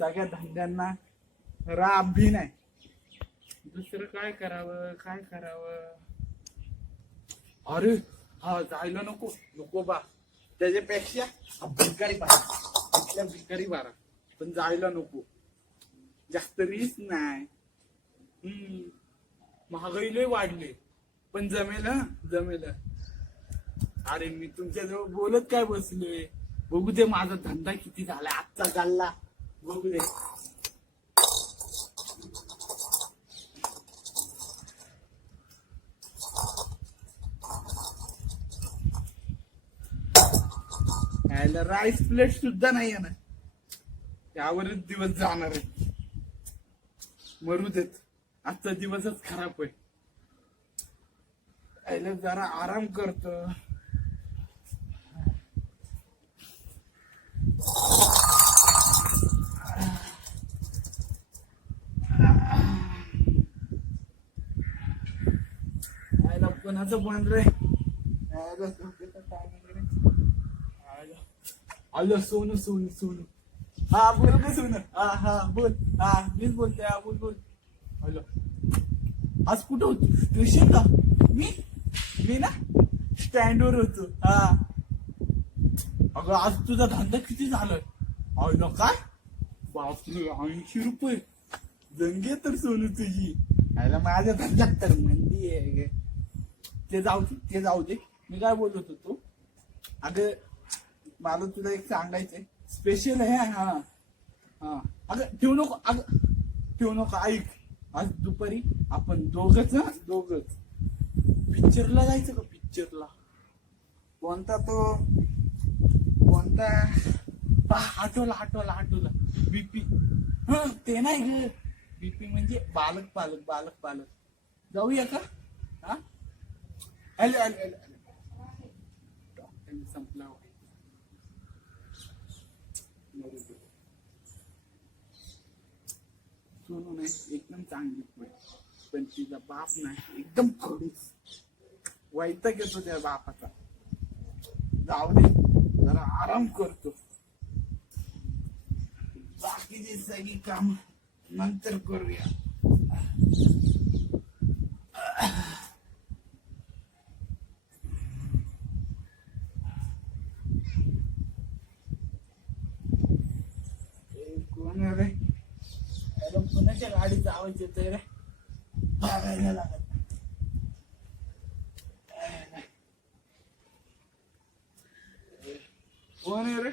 सगळ्या धंद्यांना राब भी नाही. दुसरं काय करावं? काय करावं? अरे हा जायला नको नको बा. त्याच्यापेक्षा हा भिकारी बारा. इथल्या भिकारी बारा. पण जायला नको. जास्त रिस्क नाही. हम्म. महागाई लय वाढली. पण जमेल हं? जमेल. अरे मी तुमच्याजवळ बोलत काय बसलोय? बघू दे माझा धंदा किती झालाय आजचा चालला. बघू दे यायला राईस प्लेट सुद्धा नाही आहे ना. त्यावरच दिवस जाणार आहे. मरू देत. आजचा दिवसच खराब आहे. जरा आराम करतो. कोणाचं. यायला. आलं सोनू सोनू सोनू. हा बोल का सोनू. हा हा बोल. हा मीच बोलतोय हा बोल बोल. हॅलो आज कुठं होतो? स्टेशन का मी? मी ना? स्टँडवर होतो. हा. अगं आज तुझा धंदा किती झालाय ना काय? बापरे ऐंशी रुपये. जंगे तर सोनू तुझी. माझ्या धंद्यात तर ग. ते जाऊ दे ते जाऊ दे. मी काय बोलत होतो अगं मला तुला एक सांगायचंय. स्पेशल आहे हा. हा. अगं ठेवू नको अगं ठेवू नको ऐक. आज दुपारी आपण दोघच ना दोघच. पिक्चरला जायचं का पिक्चरला कोणता तो कोणता? आठवला आठवला आठवला बीपी हा ते नाही ग. बीपी म्हणजे बालक पालक बालक पालक जाऊया का? हा? हॅलो हॅलो हॅलो संपला सोनू नाही एकदम चांगली पोय पण तिचा बाप नाही एकदम खडूस वैताग येतो त्या बापाचा जाऊ दे जरा आराम करतो बाकीची सगळी काम नंतर करूया अरे कुणाच्या गाडीचा आवाज येतोय रे? बघायला लागत कोण आहे रे?